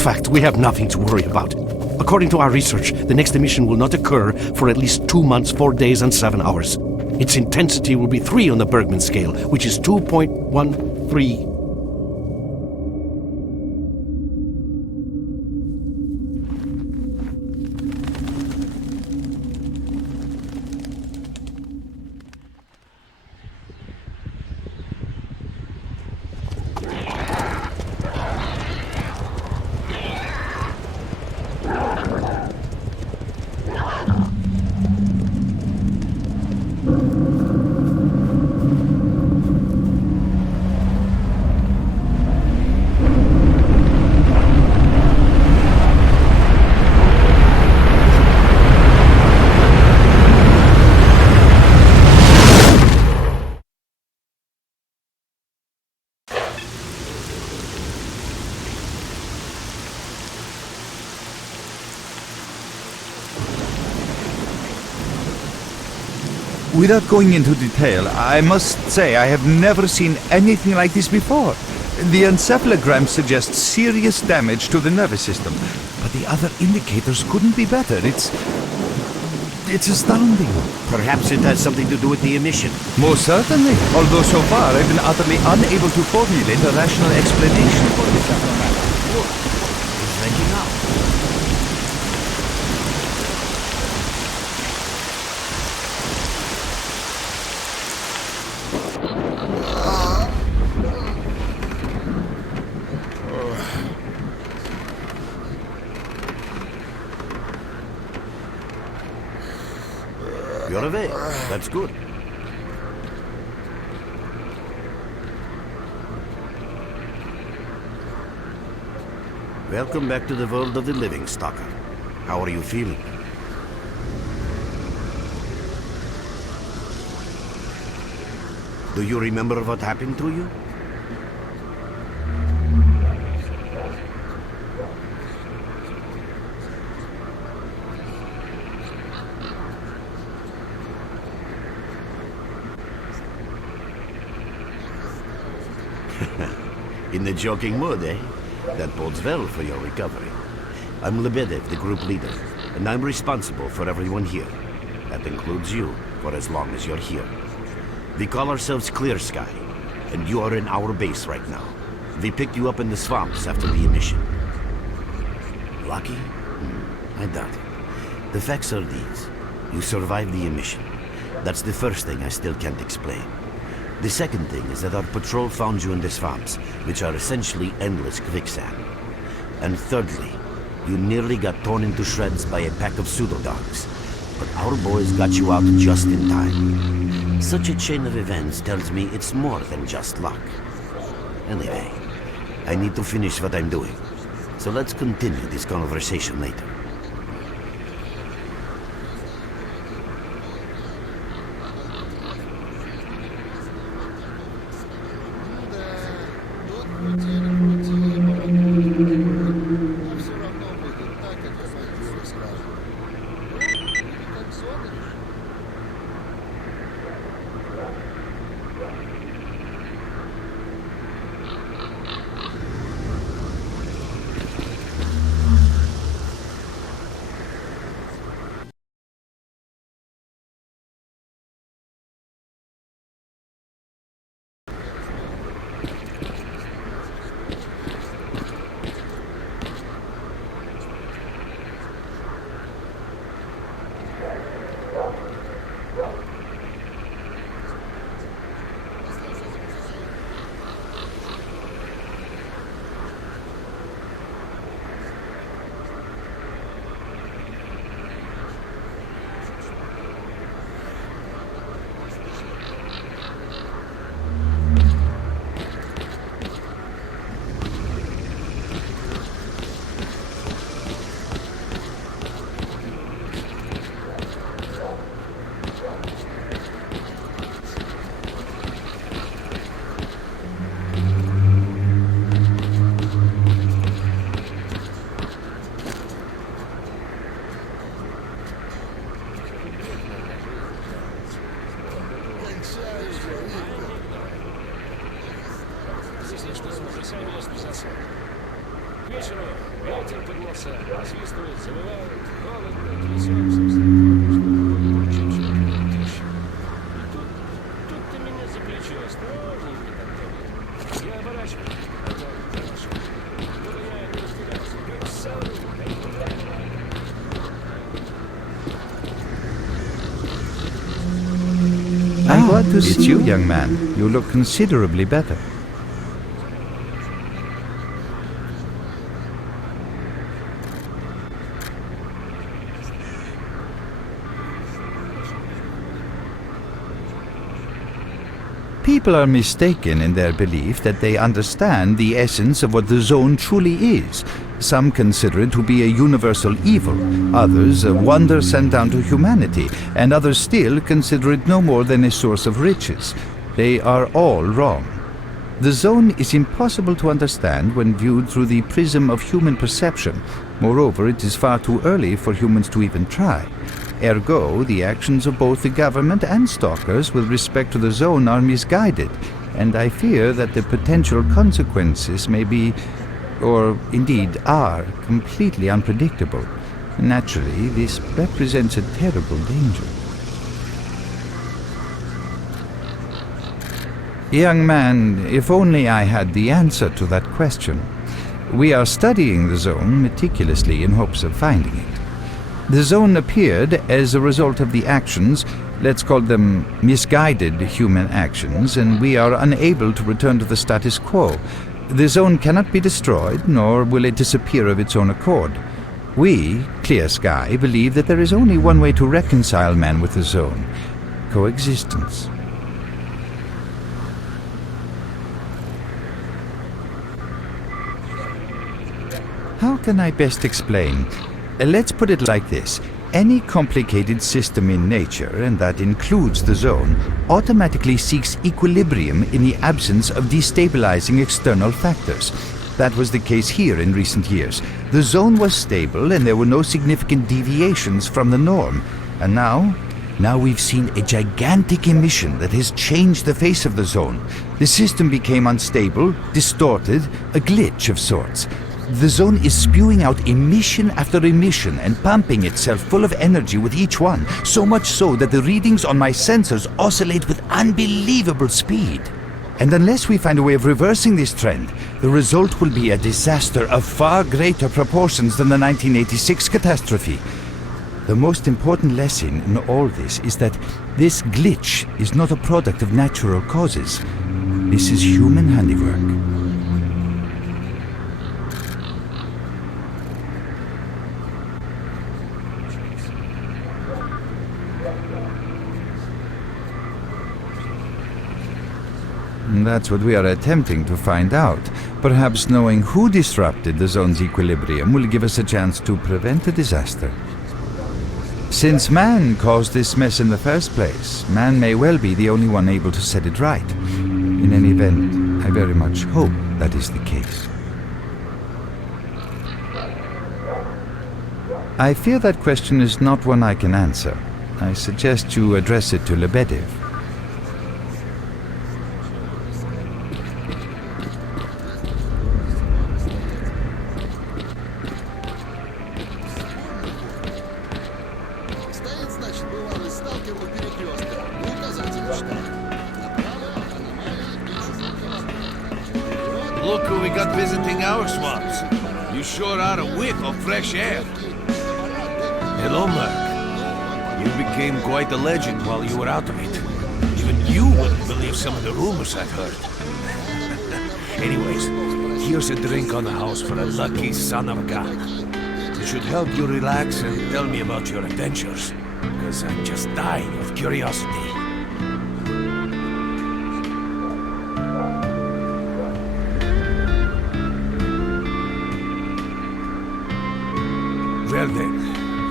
fact, we have nothing to worry about. According to our research, the next emission will not occur for at least 2 months, 4 days, and 7 hours. Its intensity will be 3 on the Bergman scale, which is 2.13. Without going into detail, I must say I have never seen anything like this before. The encephalogram suggests serious damage to the nervous system, but the other indicators couldn't be better. It's astounding. Perhaps it has something to do with the emission. Most certainly, although so far I've been utterly unable to formulate a rational explanation for this abnormality. Look, it's venting out. You're awake. That's good. Welcome back to the world of the living, S.T.A.L.K.E.R. How are you feeling? Do you remember what happened to you? In the joking mood, eh? That bodes well for your recovery. I'm Lebedev, the group leader, and I'm responsible for everyone here. That includes you, for as long as you're here. We call ourselves Clear Sky, and you are in our base right now. We picked you up in the swamps after the emission. Lucky? I doubt it. The facts are these. You survived the emission. That's the first thing I still can't explain. The second thing is that our patrol found you in the swamps, which are essentially endless quicksand. And thirdly, you nearly got torn into shreds by a pack of pseudo-dogs. But our boys got you out just in time. Such a chain of events tells me it's more than just luck. Anyway, I need to finish what I'm doing. So let's continue this conversation later. Ветер поднялся, насвистывает, завывает, холодно, трясется, встает, тише. И тут ты меня за плечо осторожненько так трогай. Я оборачиваюсь, а там хорошо. Ну, я не растерялся, как сам. I'm glad to see you, young man. You look considerably better. People are mistaken in their belief that they understand the essence of what the zone truly is. Some consider it to be a universal evil, others a wonder sent down to humanity, and others still consider it no more than a source of riches. They are all wrong. The zone is impossible to understand when viewed through the prism of human perception. Moreover, it is far too early for humans to even try. Ergo, the actions of both the government and stalkers with respect to the zone are misguided, and I fear that the potential consequences may be, or indeed are, completely unpredictable. Naturally, this represents a terrible danger. Young man, if only I had the answer to that question. We are studying the zone meticulously in hopes of finding it. The zone appeared as a result of the actions, let's call them misguided human actions, and we are unable to return to the status quo. The zone cannot be destroyed, nor will it disappear of its own accord. We, Clear Sky, believe that there is only one way to reconcile man with the zone: coexistence. How can I best explain? Let's put it like this. Any complicated system in nature, and that includes the zone, automatically seeks equilibrium in the absence of destabilizing external factors. That was the case here in recent years. The zone was stable and there were no significant deviations from the norm. And now we've seen a gigantic emission that has changed the face of the zone. The system became unstable, distorted, a glitch of sorts. The zone is spewing out emission after emission and pumping itself full of energy with each one, so much so that the readings on my sensors oscillate with unbelievable speed. And unless we find a way of reversing this trend, the result will be a disaster of far greater proportions than the 1986 catastrophe. The most important lesson in all this is that this glitch is not a product of natural causes. This is human handiwork. That's what we are attempting to find out. Perhaps knowing who disrupted the zone's equilibrium will give us a chance to prevent a disaster. Since man caused this mess in the first place, man may well be the only one able to set it right. In any event, I very much hope that is the case. I fear that question is not one I can answer. I suggest you address it to Lebedev. Стоит, значит, бывалый сталкер у перекрестка. Указатель штат. Направо аномалии. Look who we got visiting our swamps. You sure are a whiff of fresh air. Hello, Merc. You became quite a legend while you were out of it. Even you wouldn't believe some of the rumors I've heard. Anyways, here's a drink on the house for a lucky son of a gun. It should help you relax and tell me about your adventures, because I'm just dying of curiosity. Well then,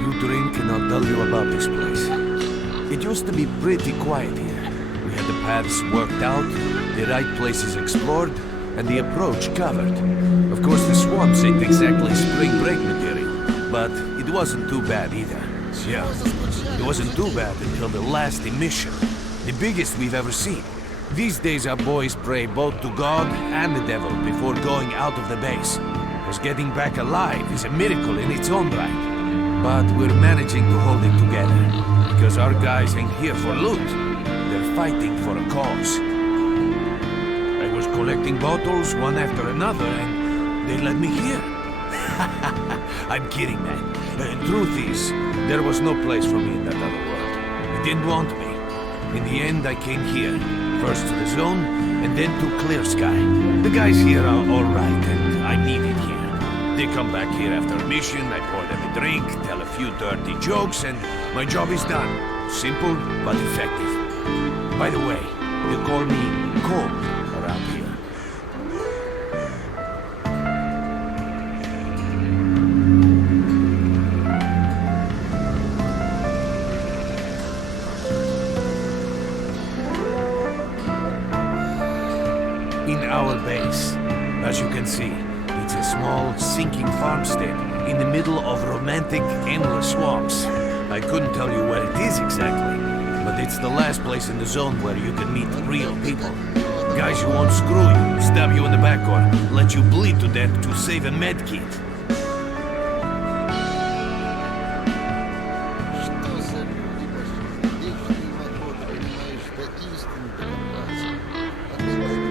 you drink and I'll tell you about this place. It used to be pretty quiet here. We had the paths worked out, the right places explored, and the approach covered. Of course, the swamps ain't exactly spring break material, but it wasn't too bad either. Yeah, it wasn't too bad until the last emission, the biggest we've ever seen. These days our boys pray both to God and the devil before going out of the base. 'cause getting back alive is a miracle in its own right. But we're managing to hold it together, because our guys ain't here for loot. They're fighting for a cause. I was collecting bottles one after another, and they let me here. I'm kidding, man. Truth is, there was no place for me in that other world. It didn't want me. In the end, I came here. First to the zone, and then to Clear Sky. The guys here are alright, and I'm needed here. They come back here after a mission, I pour them a drink, tell a few dirty jokes, and my job is done. Simple, but effective. By the way, they call me Cold around here. In our base, as you can see, it's a small, sinking farmstead in the middle of romantic, endless swamps. I couldn't tell you where it is exactly, but it's the last place in the zone where you can meet real people. Guys who won't screw you, stab you in the back, or let you bleed to death to save a med kit. Что за люди пошли? Вечные моторы, понимаешь, до истины докопаться.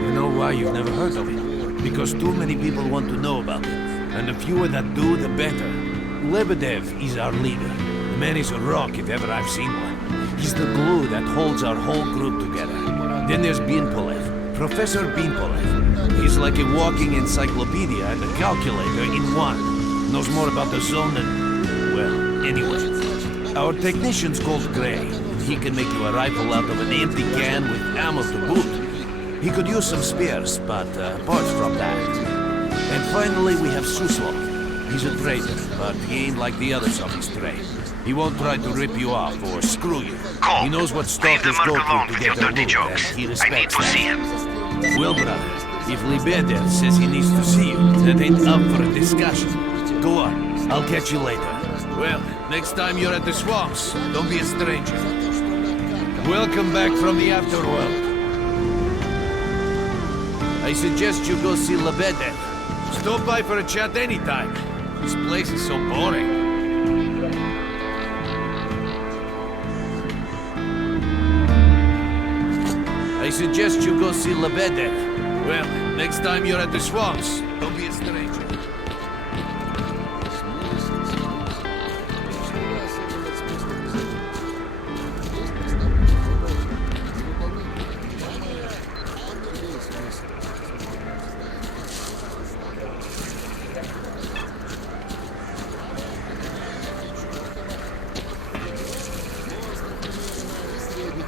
You know why you've never heard of it? Because too many people want to know about it. And the fewer that do, the better. Lebedev is our leader. The man is a rock if ever I've seen one. He's the glue that holds our whole group together. Then there's Binpolev, Professor Binpolev. He's like a walking encyclopedia and a calculator in one. Knows more about the zone than... well, anyway. Our technician's called Gray. He can make you a rifle out of an empty can with ammo to boot. He could use some spares, but apart from that... And finally we have Suslov. He's a trader, but he ain't like the others of his trade. He won't try to rip you off or screw you. Cole, He knows what leave the stalkers go merc alone through to with get your their dirty loot, jokes. and he I need respects to that. see him. Well, brother, if Lebedev says he needs to see you, that ain't up for a discussion. Go on, I'll catch you later. Well, next time you're at the swamps, don't be a stranger. Welcome back from the afterworld. I suggest you go see Lebedev. Stop by for a chat anytime. This place is so boring. I suggest you go see Lebedev. Well, next time you're at the swamps, don't be a stranger.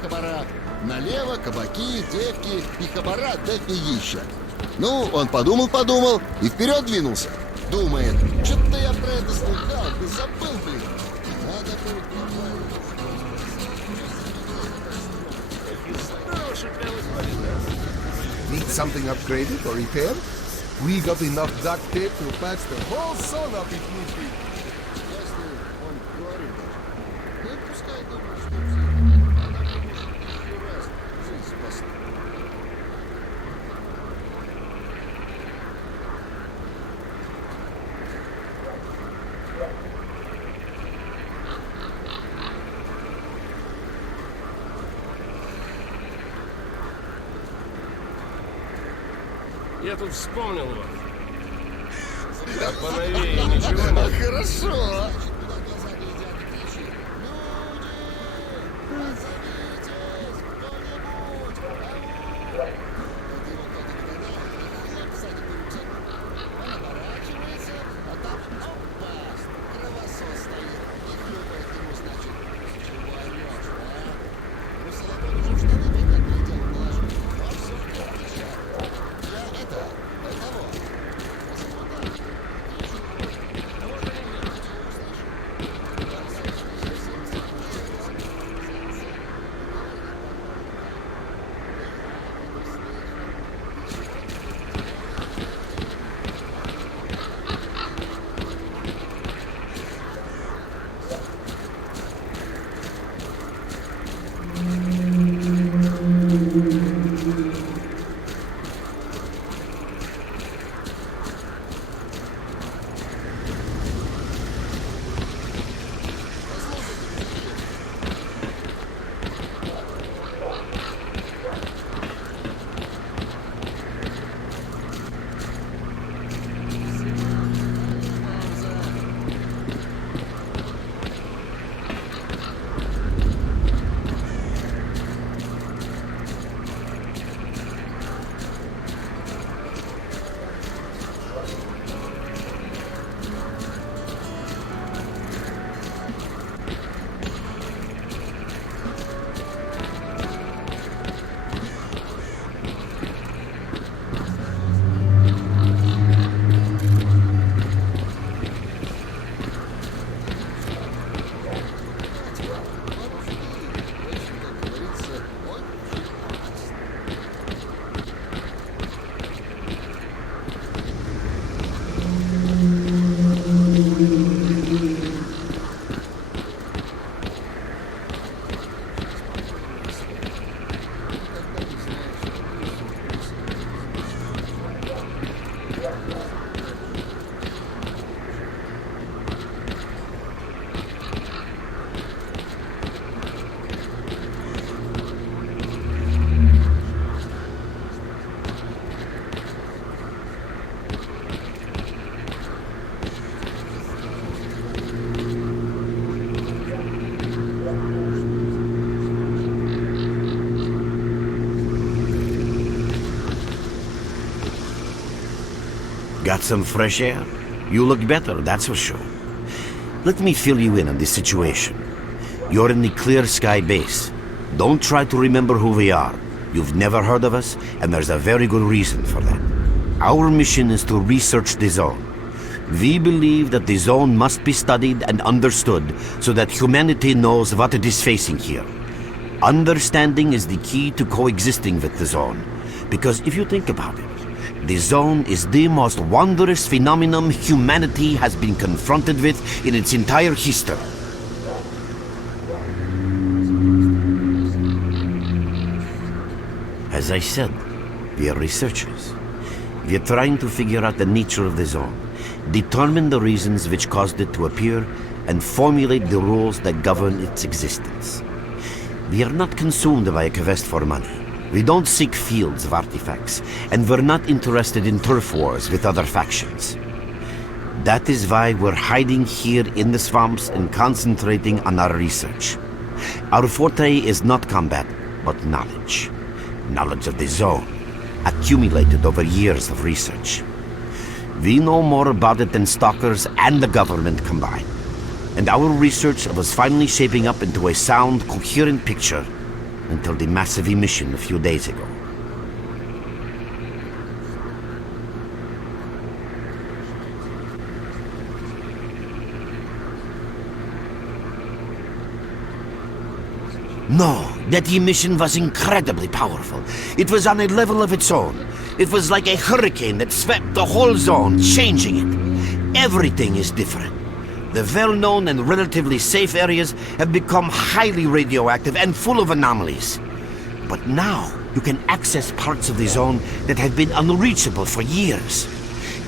Хабара. Налево кабаки, девки и хабара дофигища. Ну, он подумал и вперед двинулся. Думает, что-то я про это слыхал, да забыл, блин. Надо будет Need something upgraded or repaired? We got enough duct tape to patch the whole zone up if need be. Если он говорит, ну пускай думает, что она может еще раз жизнь спасла. Я тут вспомнил вас. А поновее ничего нет. Хорошо. Got some fresh air? You look better, that's for sure. Let me fill you in on the situation. You're in the Clear Sky base. Don't try to remember who we are. You've never heard of us, and there's a very good reason for that. Our mission is to research the zone. We believe that the zone must be studied and understood so that humanity knows what it is facing here. Understanding is the key to coexisting with the zone. Because if you think about it, the zone is the most wondrous phenomenon humanity has been confronted with in its entire history. As I said, we are researchers. We are trying to figure out the nature of the zone, determine the reasons which caused it to appear, and formulate the rules that govern its existence. We are not consumed by a quest for money. We don't seek fields of artifacts, and we're not interested in turf wars with other factions. That is why we're hiding here in the swamps and concentrating on our research. Our forte is not combat, but knowledge. Knowledge of the zone, accumulated over years of research. We know more about it than stalkers and the government combined. And our research was finally shaping up into a sound, coherent picture until the massive emission a few days ago. No, that emission was incredibly powerful. It was on a level of its own. It was like a hurricane that swept the whole zone, changing it. Everything is different. The well-known and relatively safe areas have become highly radioactive and full of anomalies. But now, you can access parts of the zone that have been unreachable for years.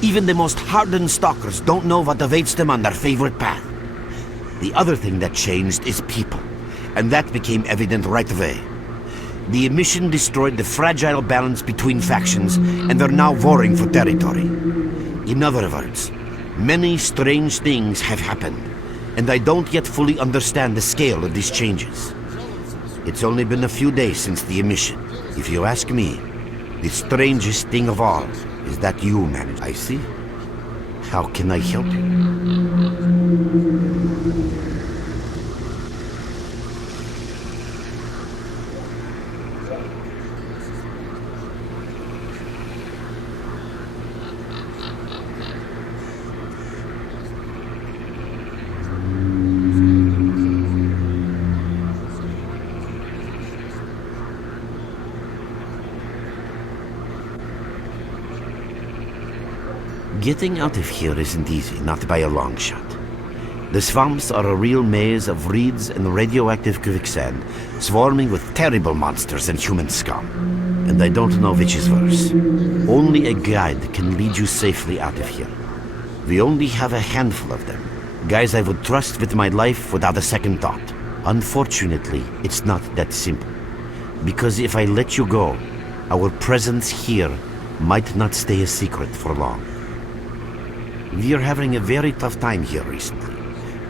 Even the most hardened stalkers don't know what awaits them on their favorite path. The other thing that changed is people. And that became evident right away. The emission destroyed the fragile balance between factions, and they're now warring for territory. In other words, many strange things have happened, and I don't yet fully understand the scale of these changes. It's only been a few days since the emission. If you ask me, the strangest thing of all is that you managed. I see. How can I help you? Getting out of here isn't easy, not by a long shot. The swamps are a real maze of reeds and radioactive quicksand, swarming with terrible monsters and human scum. And I don't know which is worse. Only a guide can lead you safely out of here. We only have a handful of them, guys I would trust with my life without a second thought. Unfortunately, it's not that simple. Because if I let you go, our presence here might not stay a secret for long. We are having a very tough time here recently.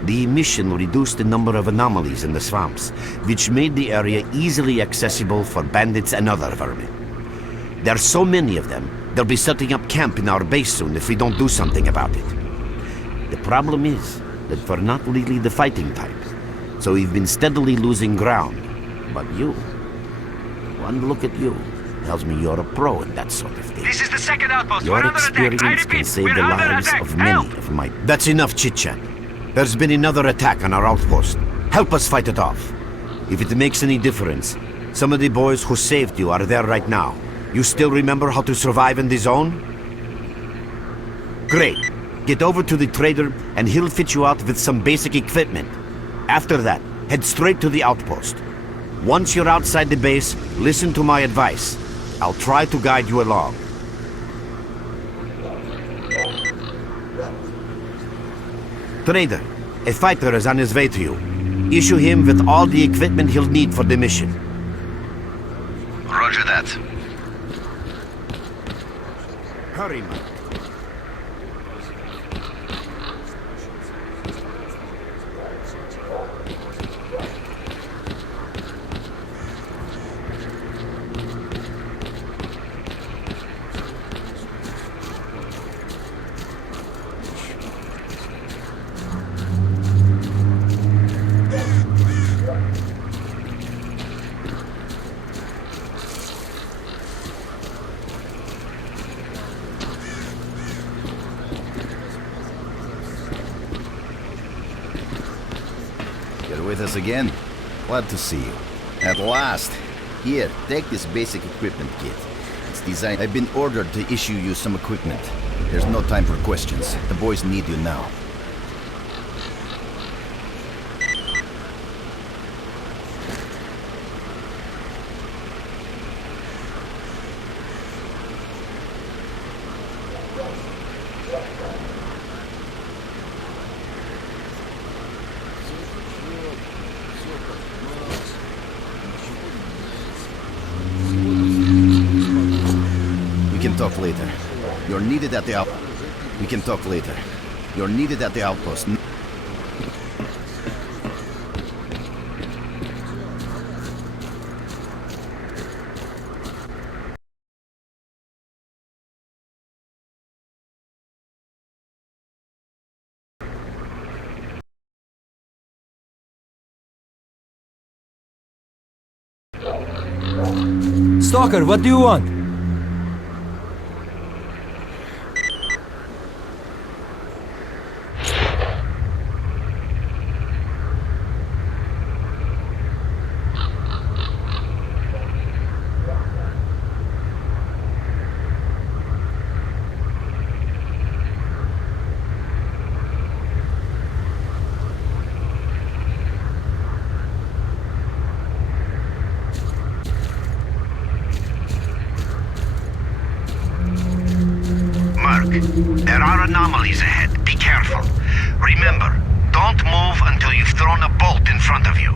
The emission reduced the number of anomalies in the swamps, which made the area easily accessible for bandits and other vermin. There are so many of them, they'll be setting up camp in our base soon if we don't do something about it. The problem is that we're not really the fighting types, so we've been steadily losing ground. But you, one look at you, tells me you're a pro at that sort of thing. This is the second outpost. Your We're under attack. I experience repeat, can save we're the under lives attack. of many Help! of my... That's enough chit-chat. There's been another attack on our outpost. Help us fight it off. If it makes any difference, some of the boys who saved you are there right now. You still remember how to survive in the zone? Great. Get over to the trader and he'll fit you out with some basic equipment. After that, head straight to the outpost. Once you're outside the base, listen to my advice. I'll try to guide you along. Trader, a fighter is on his way to you. Issue him with all the equipment he'll need for the mission. Roger that. Hurry, man. with us again? Glad to see you. At last. Here, take this basic equipment kit. It's designed... I've been ordered to issue you some equipment. There's no time for questions. The boys need you now. We can talk later. You're needed at the out... We can talk later. You're needed at the outpost. Stalker, what do you want? There are anomalies ahead. Be careful. Remember, don't move until you've thrown a bolt in front of you.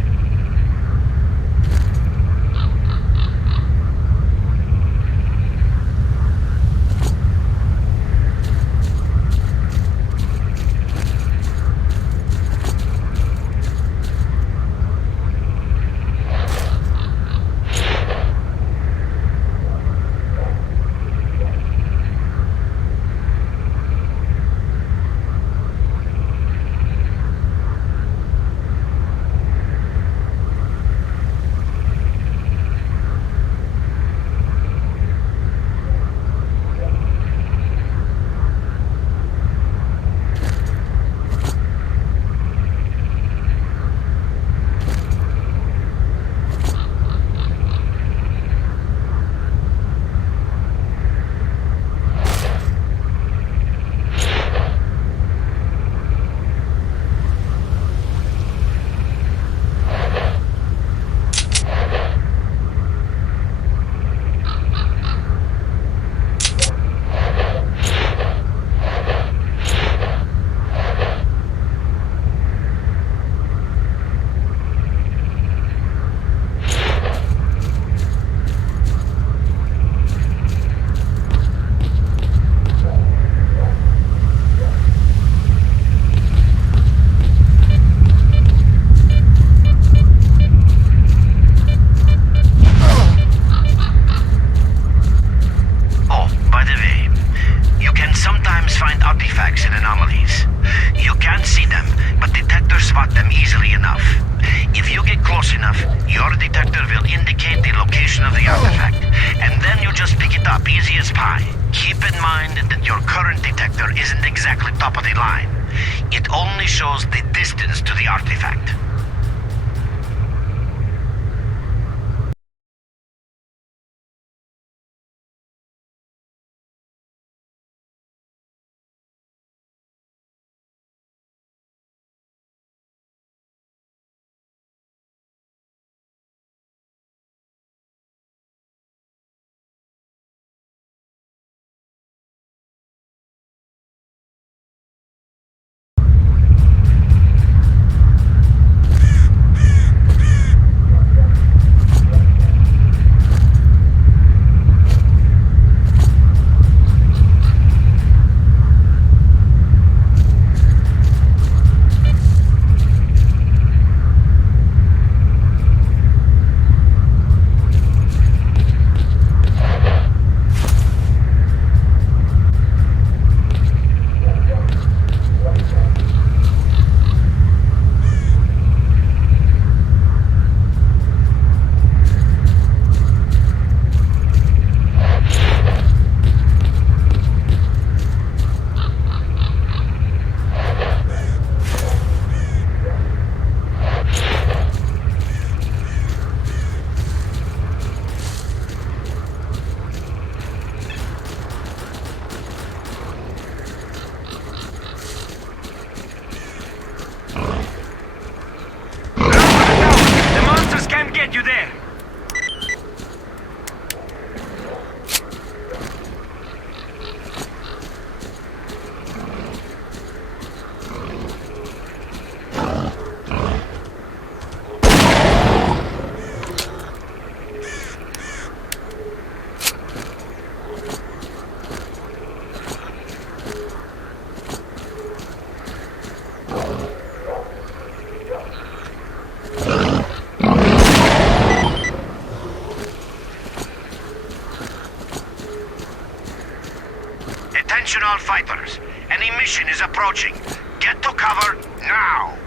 all fighters. An emission is approaching. Get to cover now!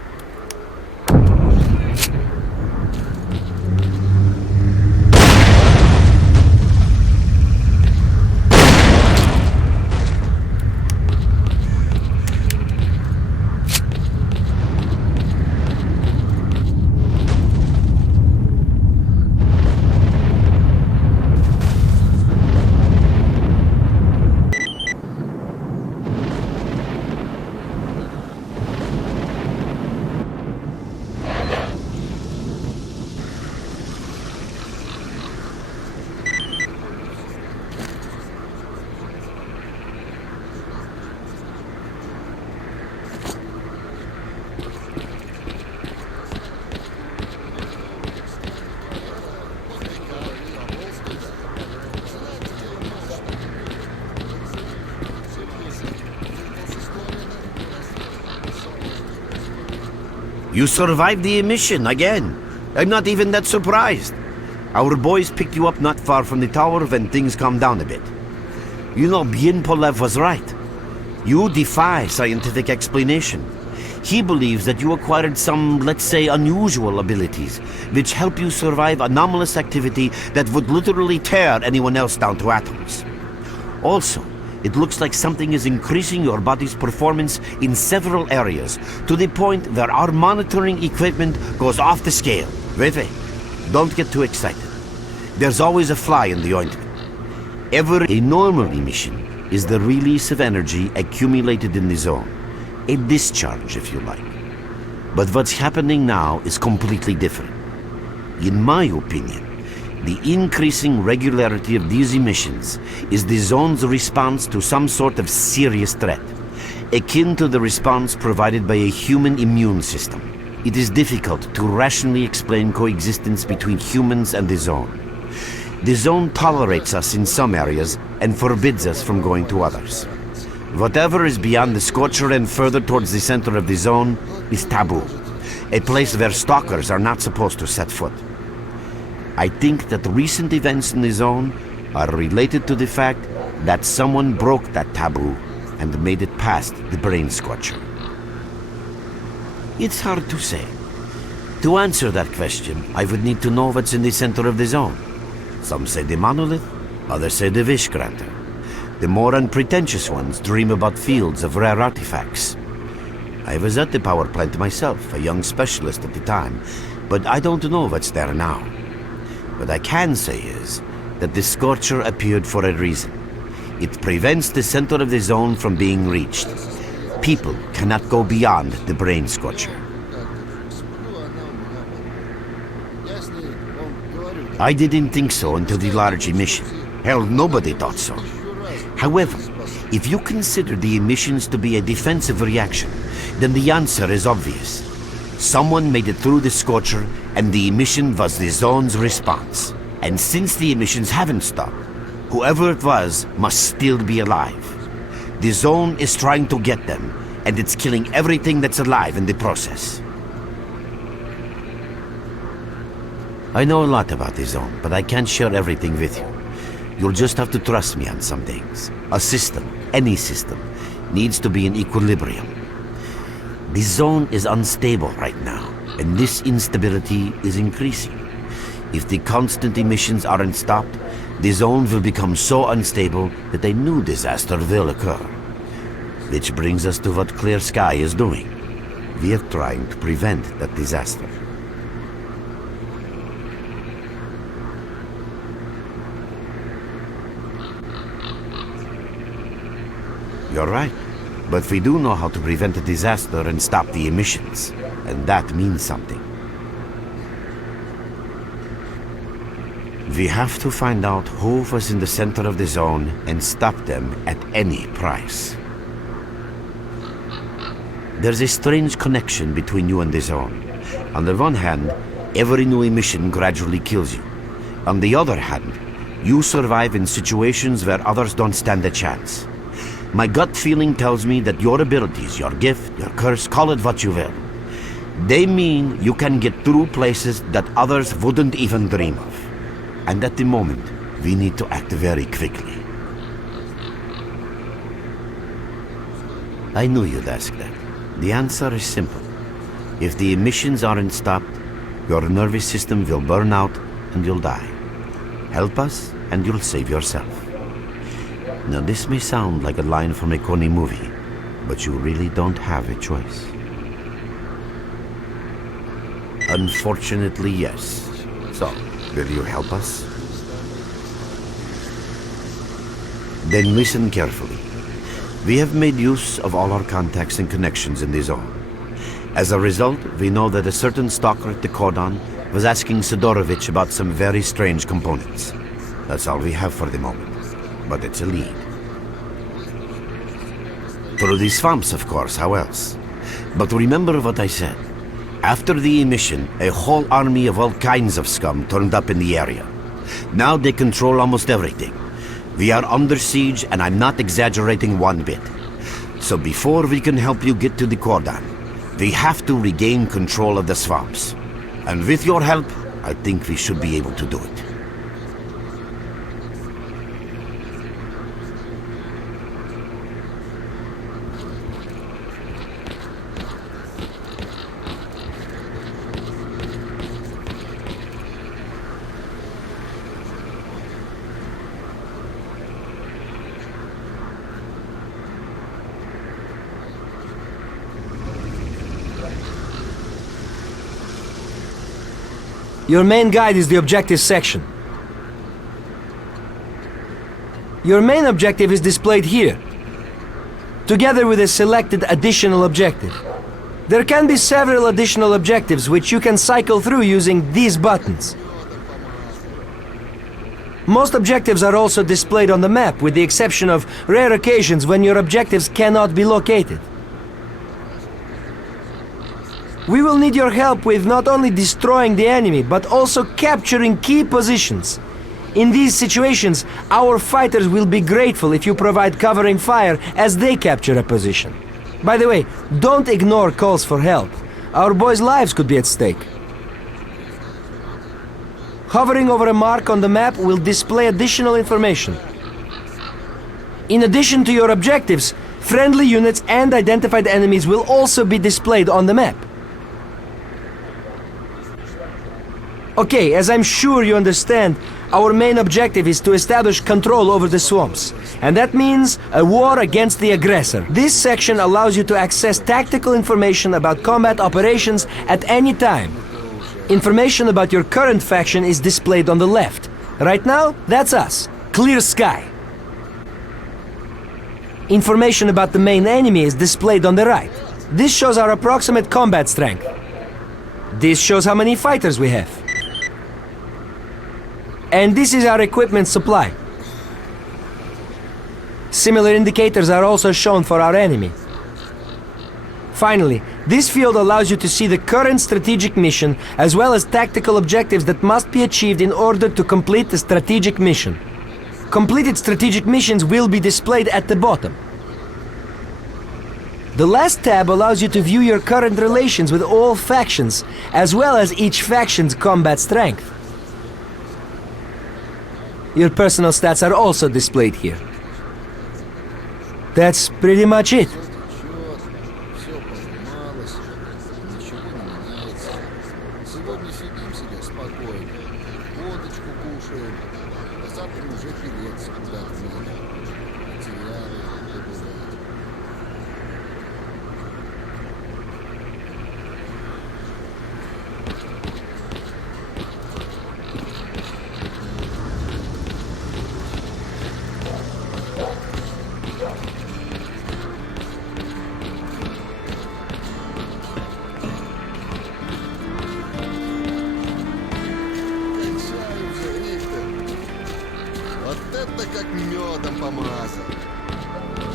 You survived the emission again. I'm not even that surprised. Our boys picked you up not far from the tower when things calmed down a bit. You know, Bien Polev was right. You defy scientific explanation. He believes that you acquired some, let's say, unusual abilities, which help you survive anomalous activity that would literally tear anyone else down to atoms. Also, it looks like something is increasing your body's performance in several areas, to the point where our monitoring equipment goes off the scale. Wait. Don't get too excited. There's always a fly in the ointment. A normal emission is the release of energy accumulated in the zone. A discharge, if you like. But what's happening now is completely different. In my opinion, the increasing regularity of these emissions is the zone's response to some sort of serious threat, akin to the response provided by a human immune system. It is difficult to rationally explain coexistence between humans and the zone. The zone tolerates us in some areas and forbids us from going to others. Whatever is beyond the S.T.A.L.K.E.R and further towards the center of the zone is taboo, a place where stalkers are not supposed to set foot. I think that recent events in the zone are related to the fact that someone broke that taboo and made it past the brain scorcher. It's hard to say. To answer that question, I would need to know what's in the center of the zone. Some say the monolith, others say the Vishkranta. The more unpretentious ones dream about fields of rare artifacts. I was at the power plant myself, a young specialist at the time, but I don't know what's there now. What I can say is that the Scorcher appeared for a reason. It prevents the center of the zone from being reached. People cannot go beyond the brain scorcher. I didn't think so until the large emission. Hell, nobody thought so. However, if you consider the emissions to be a defensive reaction, then the answer is obvious. Someone made it through the Scorcher, and the emission was the zone's response. And since the emissions haven't stopped, whoever it was must still be alive. The zone is trying to get them, and it's killing everything that's alive in the process. I know a lot about the zone, but I can't share everything with you. You'll just have to trust me on some things. A system, any system, needs to be in equilibrium. The zone is unstable right now, and this instability is increasing. If the constant emissions aren't stopped, the zone will become so unstable that a new disaster will occur. Which brings us to what S.T.A.L.K.E.R is doing. We are trying to prevent that disaster. You're right. But we do know how to prevent a disaster and stop the emissions. And that means something. We have to find out who was in the center of the zone and stop them at any price. There's a strange connection between you and the zone. On the one hand, every new emission gradually kills you. On the other hand, you survive in situations where others don't stand a chance. My gut feeling tells me that your abilities, your gift, your curse, call it what you will, they mean you can get through places that others wouldn't even dream of. And at the moment, we need to act very quickly. I knew you'd ask that. The answer is simple. If the emissions aren't stopped, your nervous system will burn out and you'll die. Help us and you'll save yourself. Now this may sound like a line from a corny movie, but you really don't have a choice. Unfortunately, yes. So, will you help us? Then listen carefully. We have made use of all our contacts and connections in the zone. As a result, we know that a certain stalker at the cordon was asking Sidorovich about some very strange components. That's all we have for the moment, but it's a lead. Through the swamps, of course, how else? But remember what I said. After the emission, a whole army of all kinds of scum turned up in the area. Now they control almost everything. We are under siege, and I'm not exaggerating one bit. So before we can help you get to the cordon, we have to regain control of the swamps. And with your help, I think we should be able to do it. Your main guide is the objective section. Your main objective is displayed here, together with a selected additional objective. There can be several additional objectives which you can cycle through using these buttons. Most objectives are also displayed on the map, with the exception of rare occasions when your objectives cannot be located. We will need your help with not only destroying the enemy, but also capturing key positions. In these situations, our fighters will be grateful if you provide covering fire as they capture a position. By the way, don't ignore calls for help. Our boys' lives could be at stake. Hovering over a mark on the map will display additional information. In addition to your objectives, friendly units and identified enemies will also be displayed on the map. Okay, as I'm sure you understand, our main objective is to establish control over the swamps. And that means a war against the aggressor. This section allows you to access tactical information about combat operations at any time. Information about your current faction is displayed on the left. Right now, that's us. Clear Sky. Information about the main enemy is displayed on the right. This shows our approximate combat strength. This shows how many fighters we have. And this is our equipment supply. Similar indicators are also shown for our enemy. Finally, this field allows you to see the current strategic mission as well as tactical objectives that must be achieved in order to complete the strategic mission. Completed strategic missions will be displayed at the bottom. The last tab allows you to view your current relations with all factions, as well as each faction's combat strength. Your personal stats are also displayed here. That's pretty much it.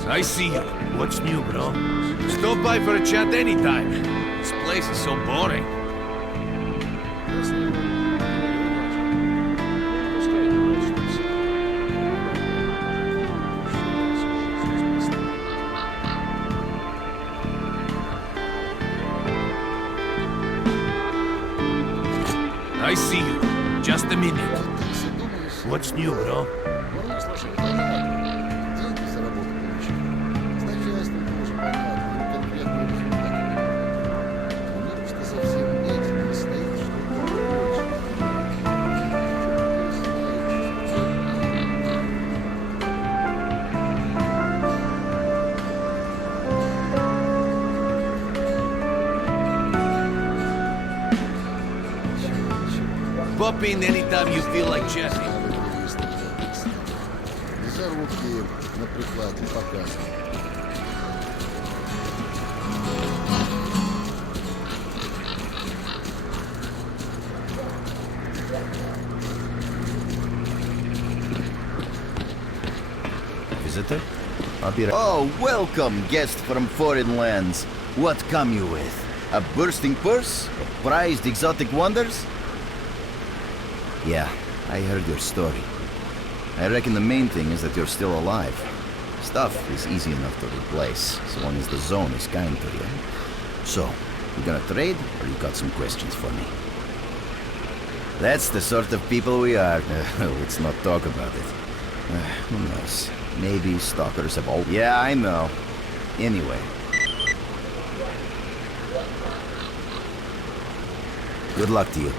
I see you. What's new, bro? Stop by for a chat anytime. This place is so boring. I see you. Just a minute. What's new, bro? Деньги заработать получил. С начальством тоже понятно. Bump in anytime you feel like jetting. Близорукие на прикладе показывают. Visitor? I'll be right. Oh, welcome, guest from foreign lands. What come you with? A bursting purse? Of prized exotic wonders? Yeah, I heard your story. I reckon the main thing is that you're still alive. Stuff is easy enough to replace, so long as the zone is kind to you. So, you gonna trade, or you got some questions for me? That's the sort of people we are. Let's not talk about it. Who knows? Maybe stalkers have all... Yeah, I know. Anyway. Good luck to you.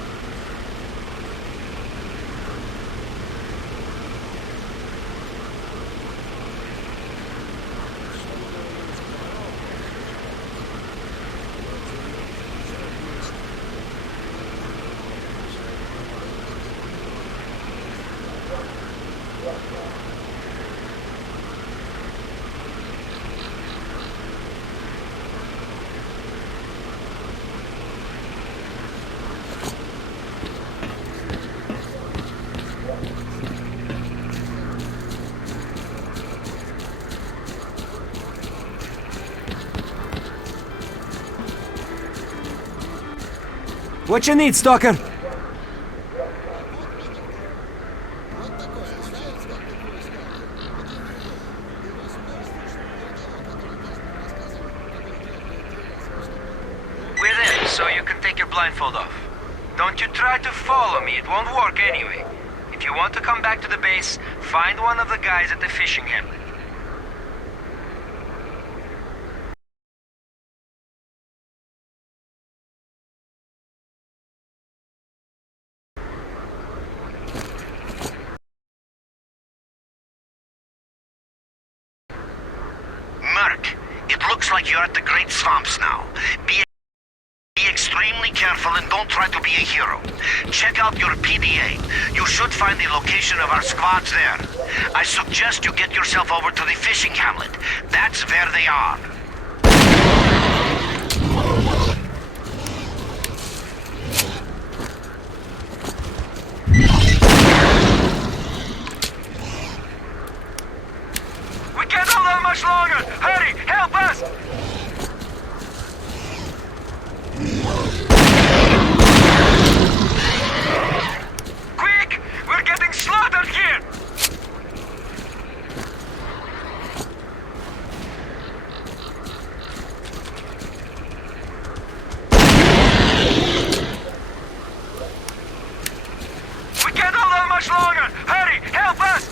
What you need, Stalker? We're in, so you can take your blindfold off. Don't you try to follow me, it won't work anyway. If you want to come back to the base, find one of the guys at the fishing hamlet. Merc, it looks like you're at the Great Swamps now. Be extremely careful and don't try to be a hero. Check out your PDA. You should find the location of our squads there. I suggest you get yourself over to the fishing hamlet. That's where they are. We can't hold on much longer! Hurry! Help us! Quick! We're getting slaughtered here! We can't hold on much longer! Hurry! Help us!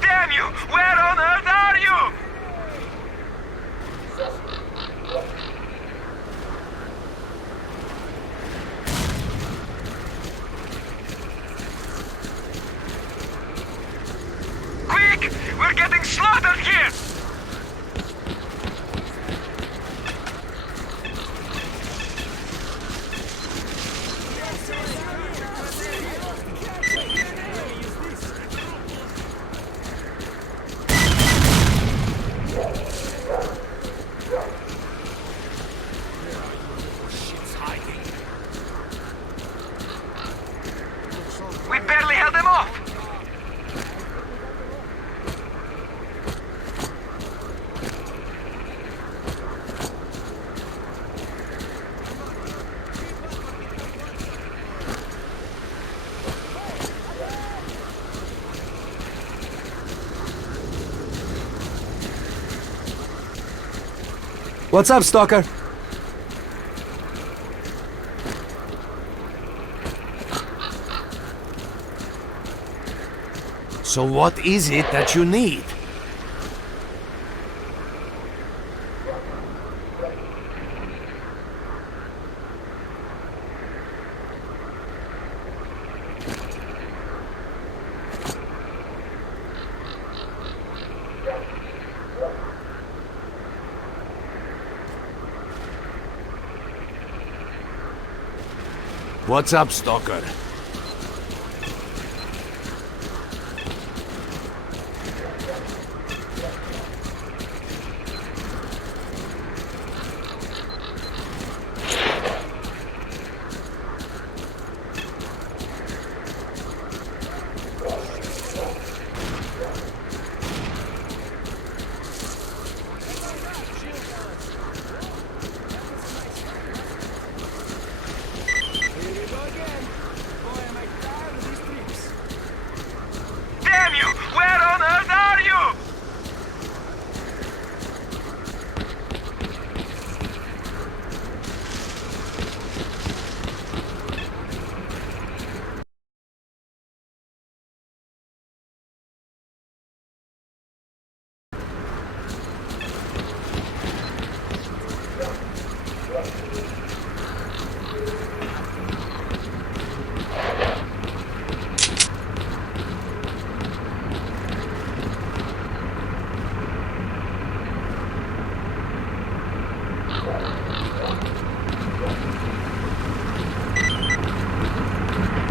Damn you! Where on earth are you? Quick! We're getting slaughtered here! We barely held them off! What's up, Stalker? So what is it that you need? What's up, Stalker? Damn you! Where on earth are you?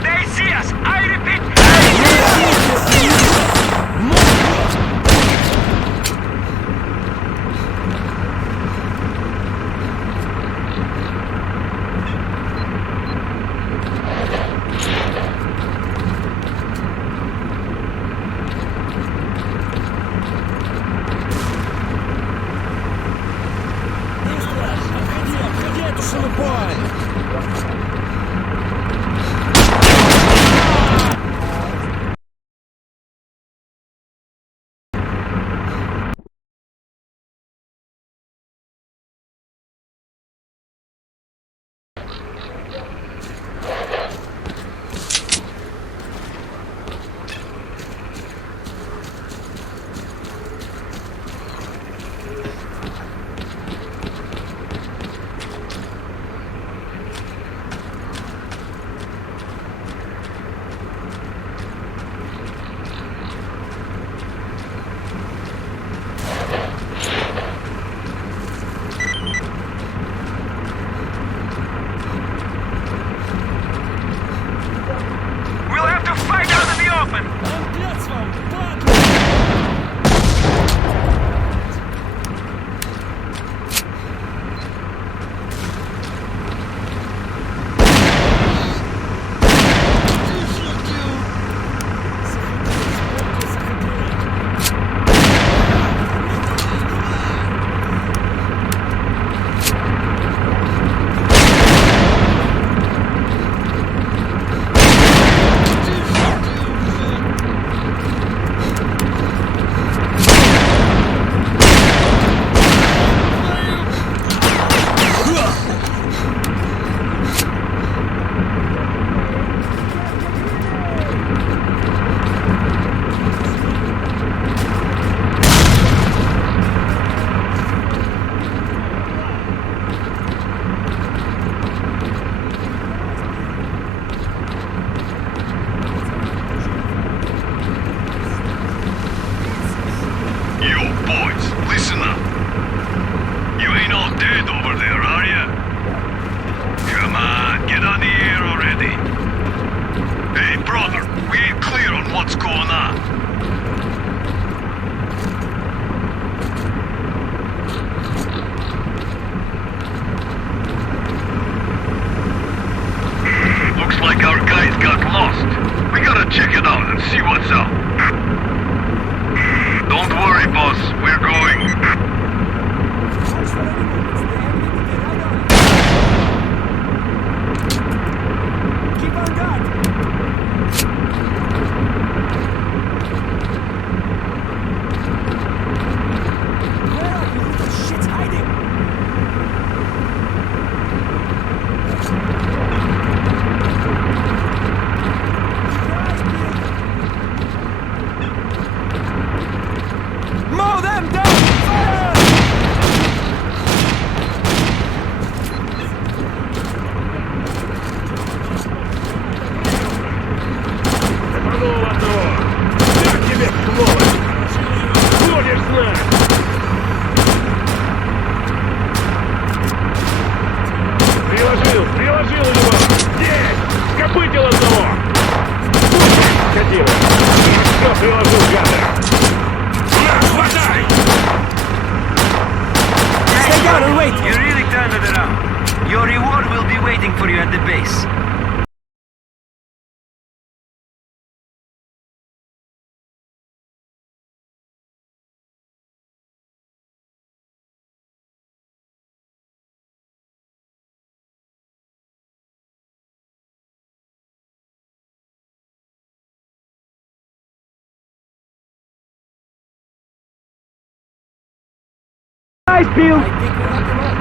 They see us! I repeat, we'll have to fight out in the open! Что приложил, гадер? На, хватай! Stay down and wait! You really turned it around. Your reward will be waiting for you at the base. Nice, Bill! I think we knocked him out.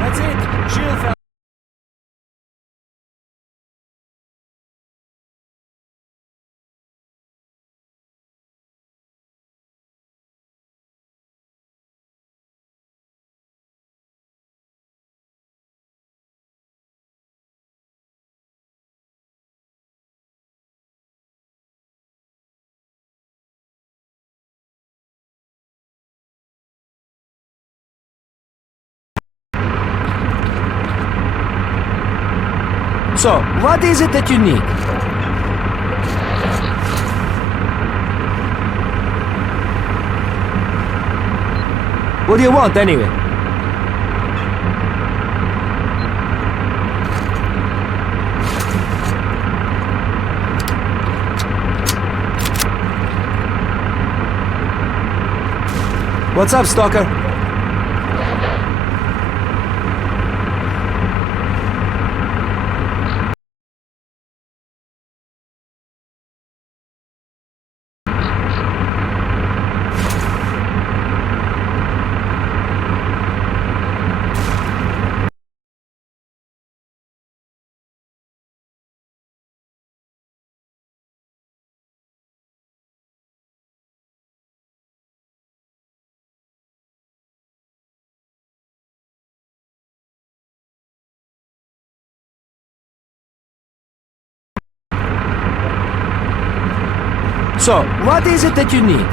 That's it! Chill, fella. So, what is it that you need? What do you want, anyway? What's up, Stalker? So, what is it that you need?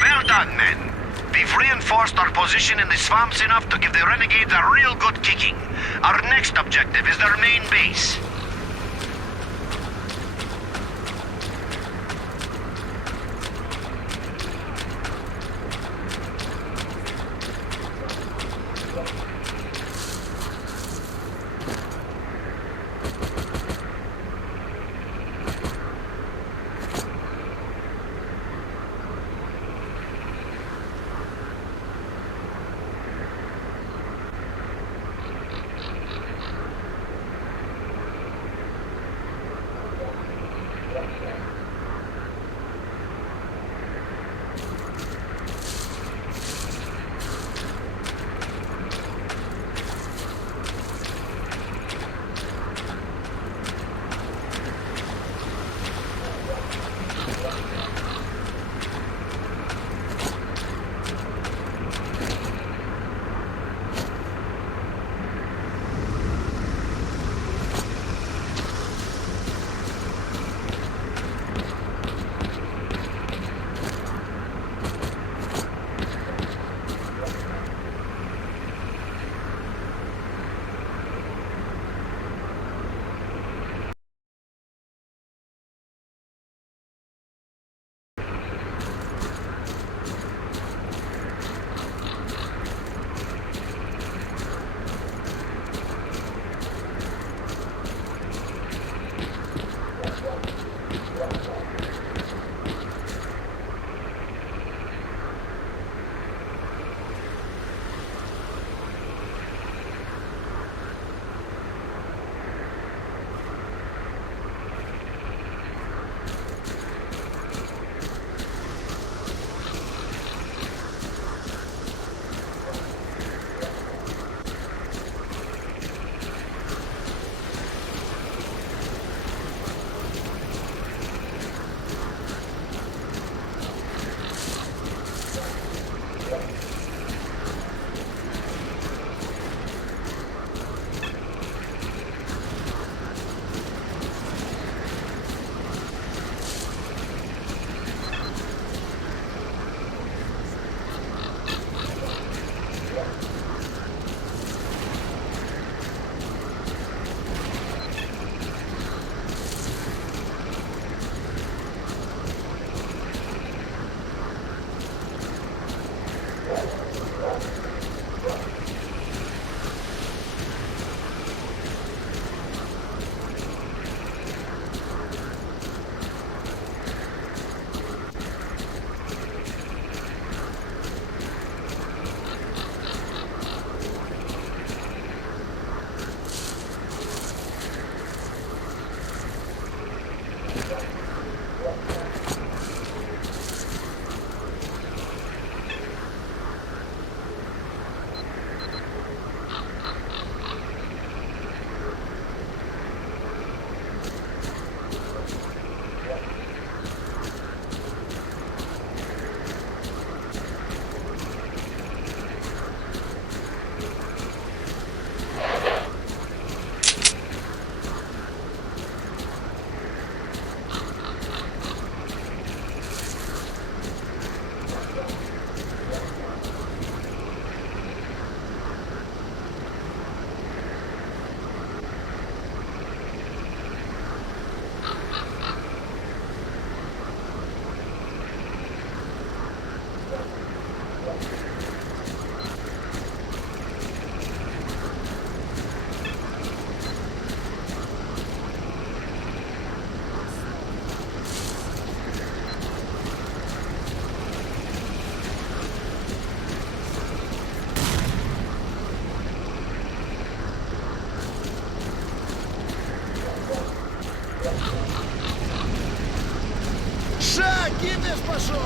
Well done, men. We've reinforced our position in the swamps enough to give the renegades a real good kicking. Our next objective is their main base. Шаг, кипиш пошел!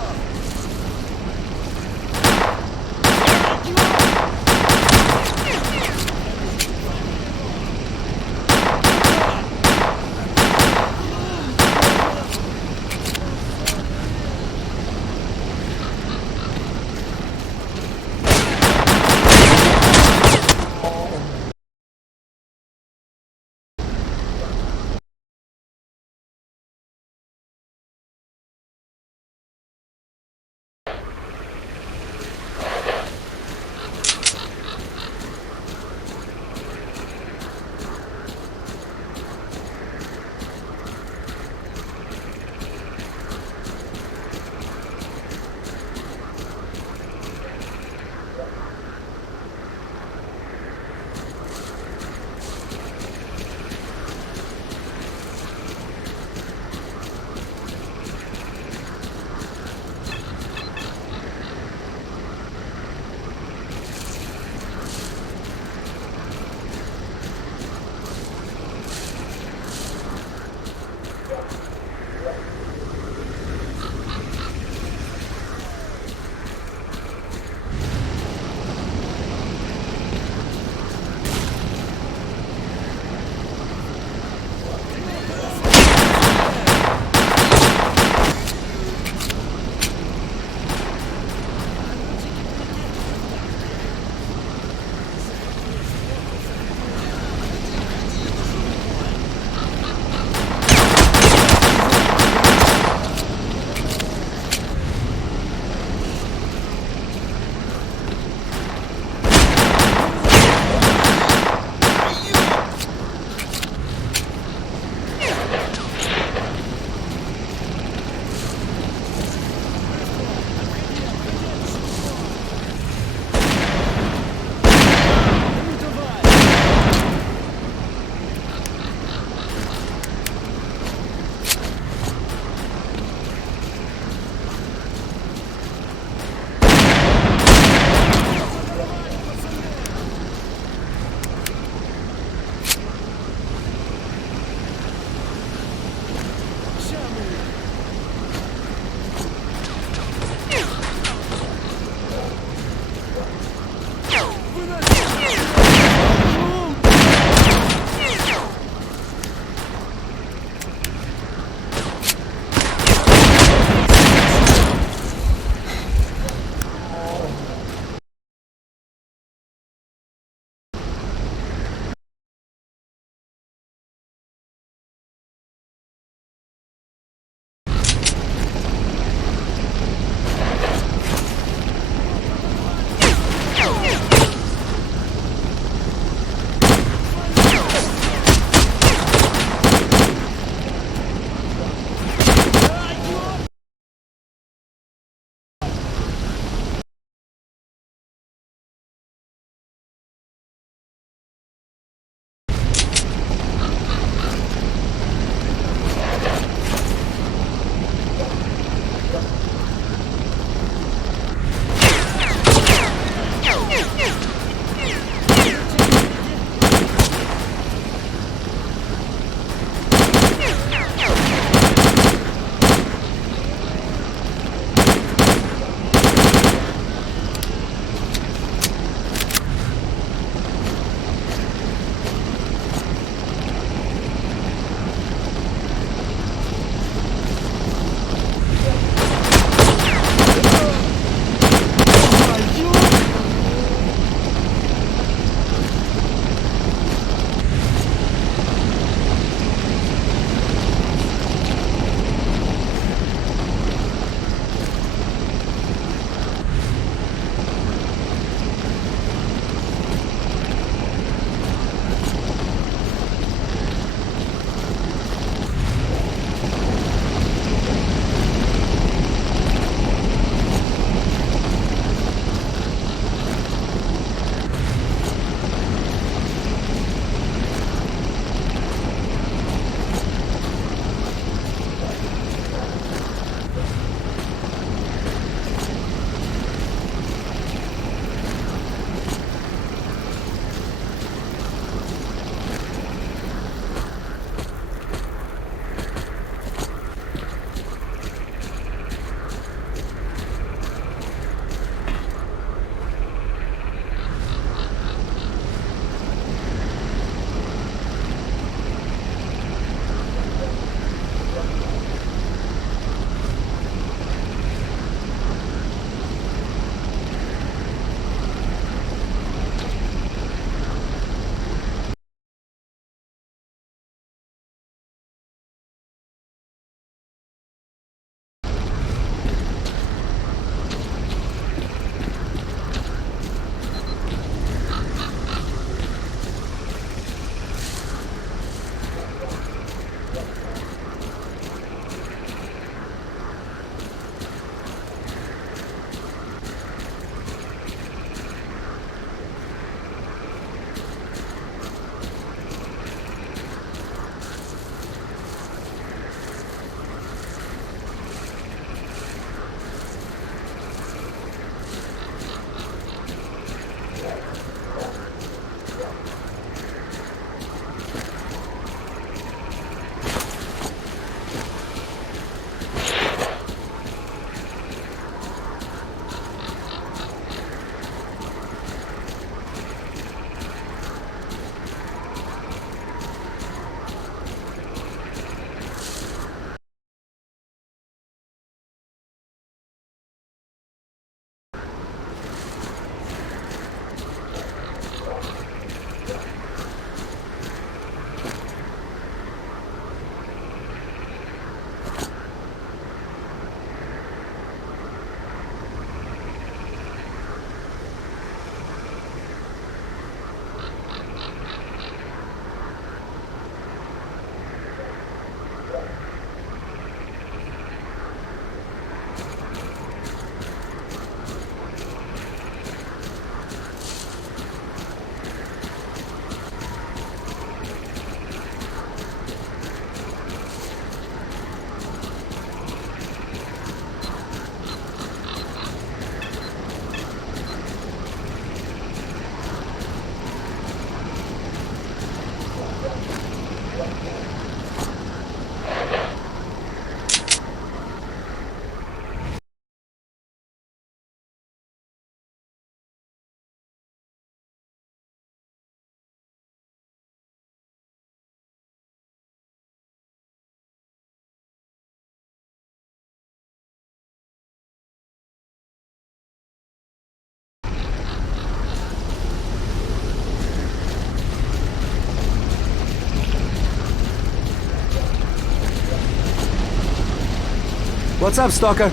What's up, Stalker?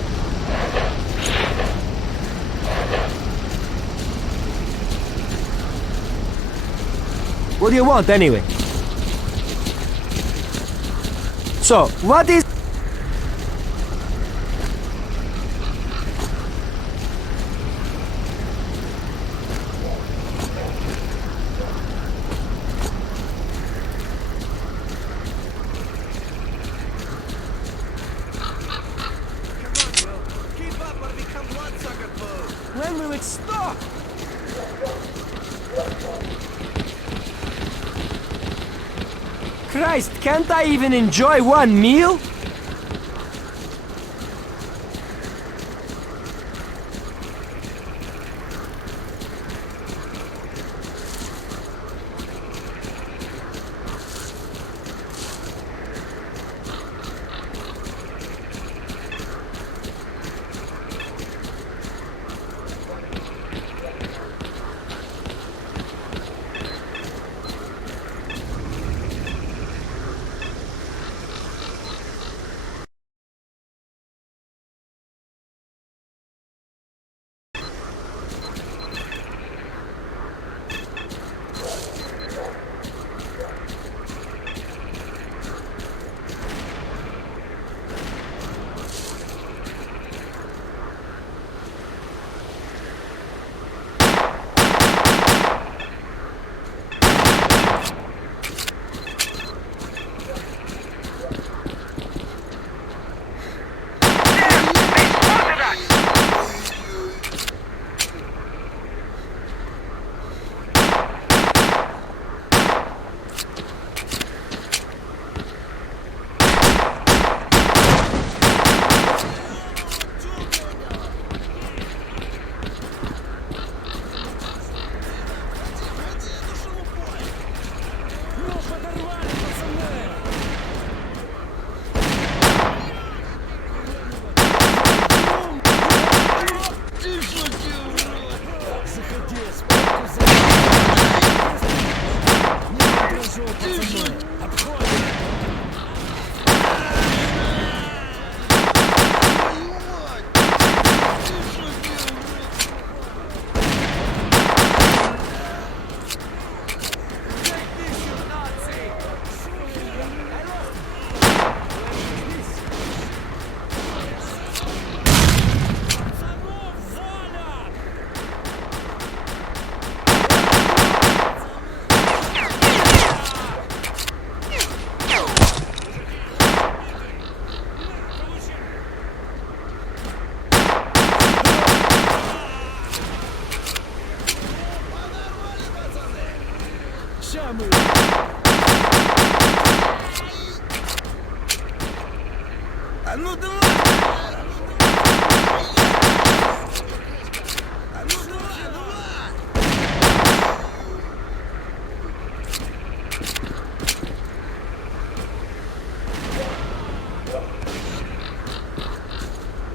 What do you want, anyway? So, what is... When will it stop? Christ, can't I even enjoy one meal?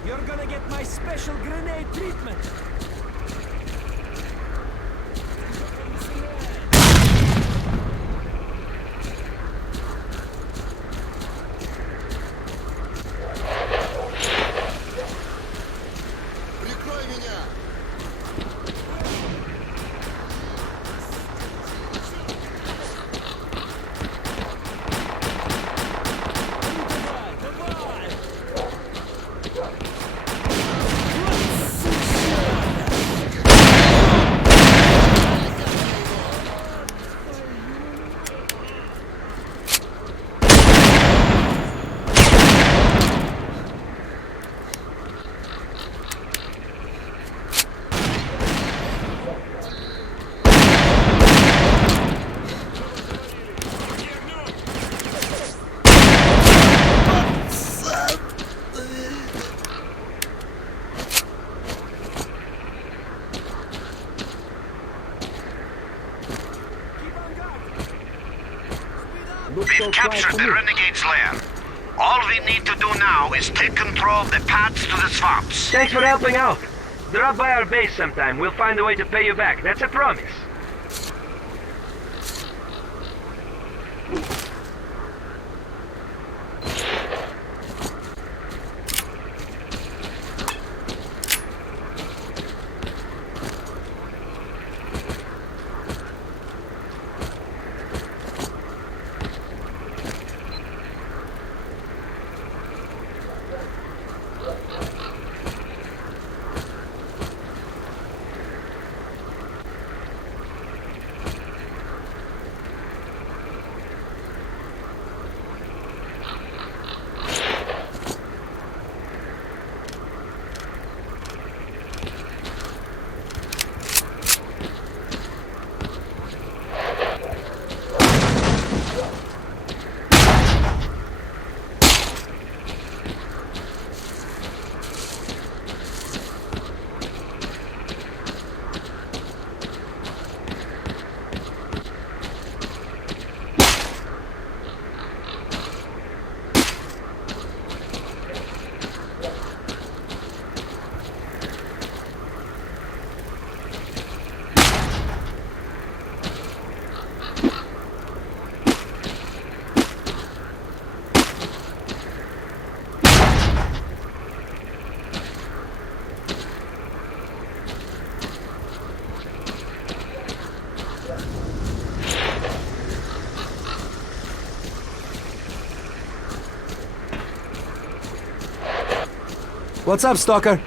You're gonna get my special grenade treatment. Прикрой меня! We've captured the Renegade's lair. All we need to do now is take control of the paths to the swamps. Thanks for helping out. Drop by our base sometime. We'll find a way to pay you back. That's a promise. What's up, Stalker?